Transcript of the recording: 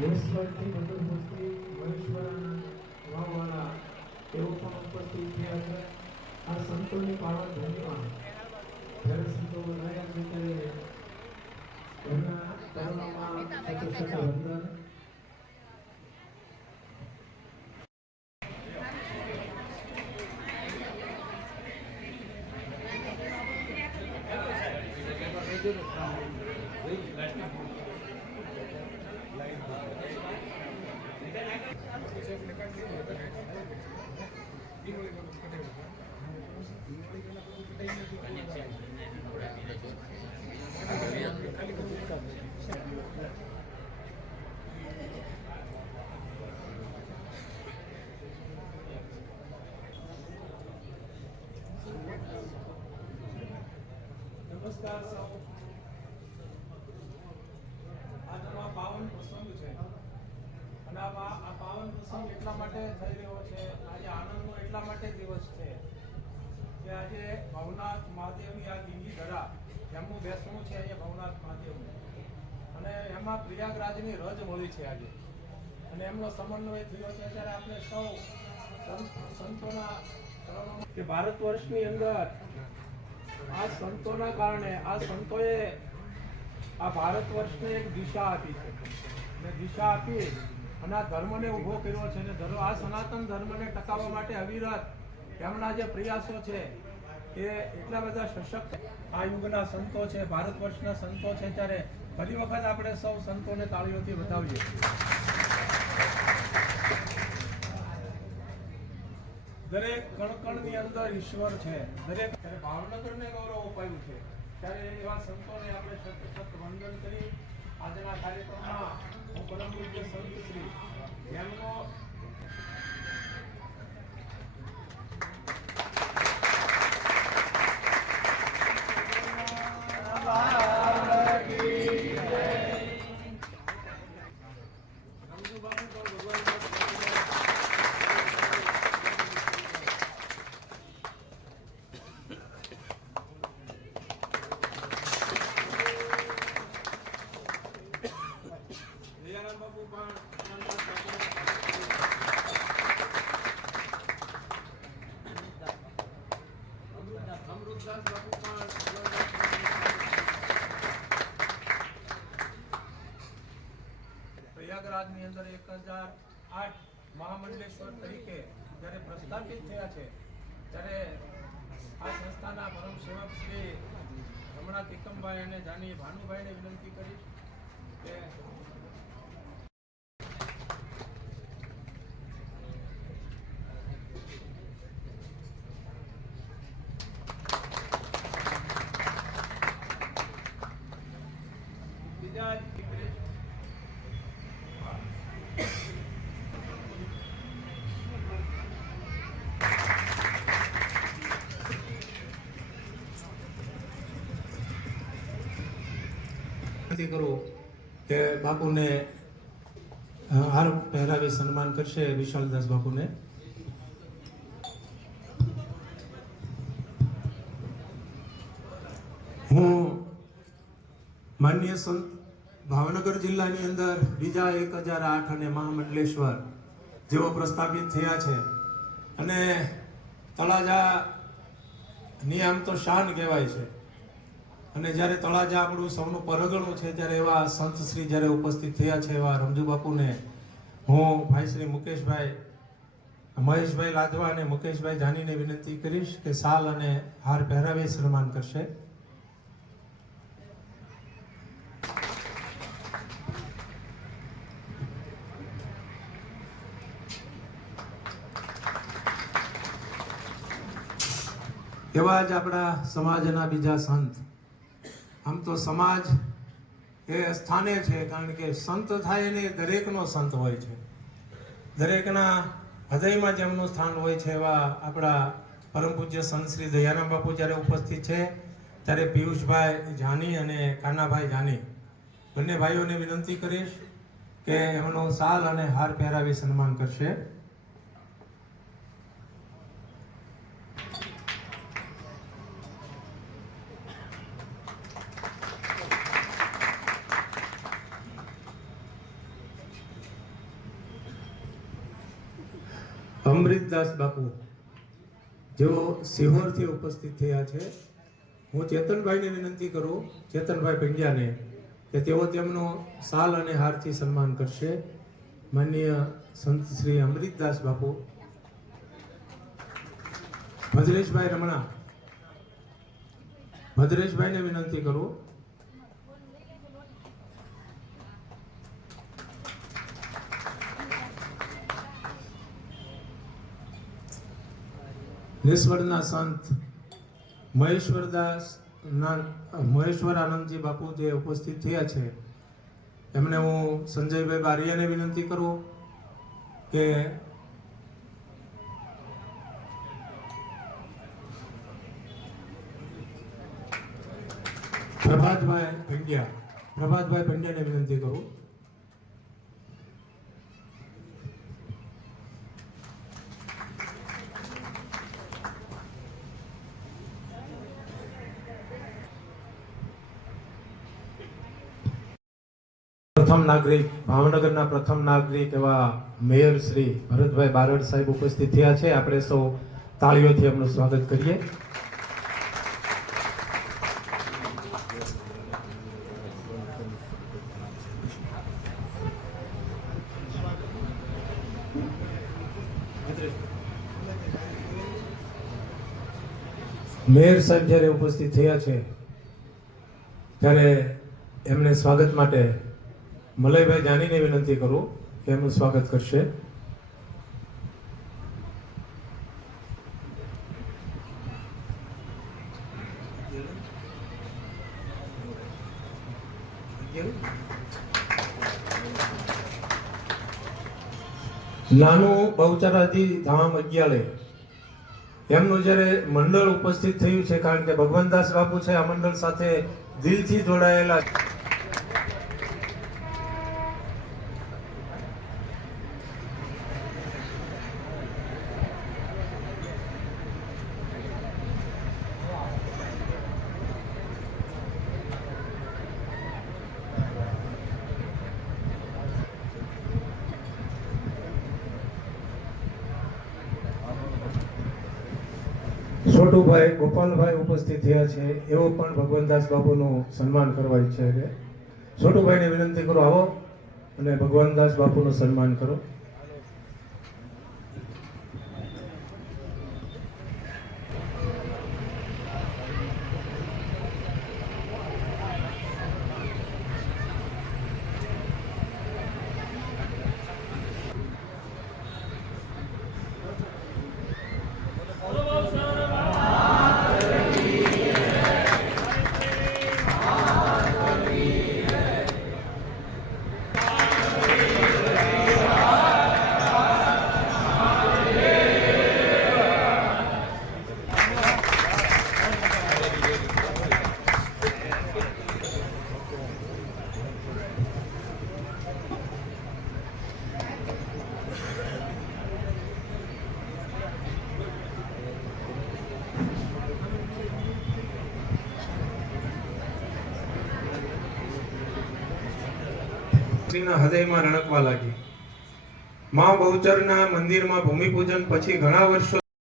યશવંતથી મધુરમૂર્તિ મહેશ્વરાના વાળા તેઓ પણ ઉપસ્થિત થયા છે. આ સંતોની પાવન ધન્યવાદ. જ્યારે સંતો રહ્યા છે ત્યારે એમના ચરણોમાં શત શત વંદન. નમસ્કાર સૌ આજનો આ પાવન પ્રસંગ છે અને આ પા- આ પાવન પ્રસંગ એટલા માટે થઈ રહ્યો છે. આજે આનંદનો એટલા માટે દિવસ છે કે આજે ભવનાથ મહાદેવની આ લીલી ધરા એમનું બેસણું છે અહીંયા ભવનાથ મહાદેવનું. અને એમાં પ્રયાગરાજની રજ મળી છે આજે. અને એમનો સમન્વય થયો છે. ત્યારે આપણે સૌ સંતોના કે ભારત વર્ષની અંદર આ સંતોના કારણે, આ સંતોએ આ ભારત વર્ષને એક દિશા આપી છે. અને દિશા આપી અને આ ધર્મને ઊભો કર્યો છે અને ધર્મ આ સનાતન ધર્મને ટકાવવા માટે અવિરત એમના જે પ્રયાસો છે એ એટલા બધા સશક્ત આ યુગના સંતો છે, ભારત વર્ષના સંતો છે, ત્યારે ફરી વખત આપણે સૌ સંતોને તાળીઓથી વધાવીએ. દરેક કણકણની અંદર ઈશ્વર છે. દરેક ભાવનગરને ગૌરવ અપાયું છે, ત્યારે એવા સંતોને આપણે સત સત વંદન કરી આજના કાર્યક્રમમાં હું પરમ પૂજ્ય સંત શ્રી એમનો પ્રયાગરાજની અંદર એક હજાર આઠ મહામંડલેશ્વર તરીકે જ્યારે પ્રસ્થાપિત થયા છે, ત્યારે આ સંસ્થાના પરમ સેવક શ્રી રમણા તિકમભાઈ અને જાની ભાનુભાઈને વિનંતી કરી કે બીજા જ વિનંતી કરું કે બાપુને હાર પહેરાવી સન્માન કરશે વિશાલદાસ બાપુને. હું માન્ય સંત ભાવનગર જિલ્લાની અંદર બીજા એક હજાર આઠ અને મહામંડલેશ્વર જેઓ પ્રસ્થાપિત થયા છે. અને તળાજા ની આમ તો શાન કહેવાય છે. અને જ્યારે તળાજા આપણું સૌનું પરગણું છે, ત્યારે એવા સંત શ્રી જ્યારે ઉપસ્થિત થયા છે, એવા રમજુ બાપુને હું ભાઈ શ્રી મુકેશભાઈ, મહેશભાઈ લાધવા અને મુકેશભાઈ જાનીને વિનંતી કરીશ કે સાલ અને હાર પહેરાવી સન્માન કરશે. એવા જ આપણા સમાજના બીજા સંત આમ તો સમાજ એ સ્થાને છે, કારણ કે સંત થાય ને દરેકનો સંત હોય છે. દરેકના હૃદયમાં જેમનું સ્થાન હોય છે એવા આપણા પરમ પૂજ્ય સંત શ્રી દયારામ બાપુ જ્યારે ઉપસ્થિત છે, ત્યારે પિયુષભાઈ જાની અને કાનાભાઈ જાની બંને ભાઈઓને વિનંતી કરીશ કે એમનો સાલ અને હાર પહેરાવી સન્માન કરશે. અમૃતદાસ બાપુ જેઓ સિહોરથી ઉપસ્થિત થયા છે, હું ચેતનભાઈને વિનંતી કરું, ચેતનભાઈ પંડ્યાને, કે તેઓ તેમનો સાલ અને હારથી સન્માન કરશે. માનનીય સંત શ્રી અમૃતદાસ બાપુ, ભદ્રેશભાઈ રમણા, ભદ્રેશભાઈને વિનંતી કરું નિસ્વરના સંત મહેશ્વરદાસ ના મહેશ્વર આનંદજી બાપુ જે ઉપસ્થિત થયા છે, એમને હું સંજયભાઈ બારિયાને વિનંતી કરું કે પ્રભાતભાઈ ભંડિયા પ્રભાતભાઈ ભંડિયાને વિનંતી કરું પ્રથમ નાગરિક, ભાવનગરના પ્રથમ નાગરિક એવા મેયર શ્રી ભરતભાઈ બારડ સાહેબ ઉપસ્થિત થયા છે. આપણે સૌ તાળીઓથી એમનું સ્વાગત કરીએ. મેયર સાહેબ જ્યારે ઉપસ્થિત થયા છે, ત્યારે એમને સ્વાગત માટે મલયભાઈ જાનીને વિનંતી કરું કે એમનું સ્વાગત કરશે. નાનું બહુચરાજી ધામ અગિયાળે. એમનું જ્યારે મંડળ ઉપસ્થિત થયું છે, કારણ કે ભગવાનદાસ બાપુ છે, આ મંડળ સાથે દિલથી જોડાયેલા છોટુભાઈ ગોપાલભાઈ ઉપસ્થિત થયા છે. એવો પણ ભગવાનદાસ બાપુનું સન્માન કરવા ઈચ્છે છે. છોટુભાઈને વિનંતી કરો, આવો અને ભગવાનદાસ બાપુનું સન્માન કરો. શ્રીના હૃદયમાં રણકવા લાગી. મા બહુચરના મંદિરમાં ભૂમિપૂજન પછી ઘણા વર્ષો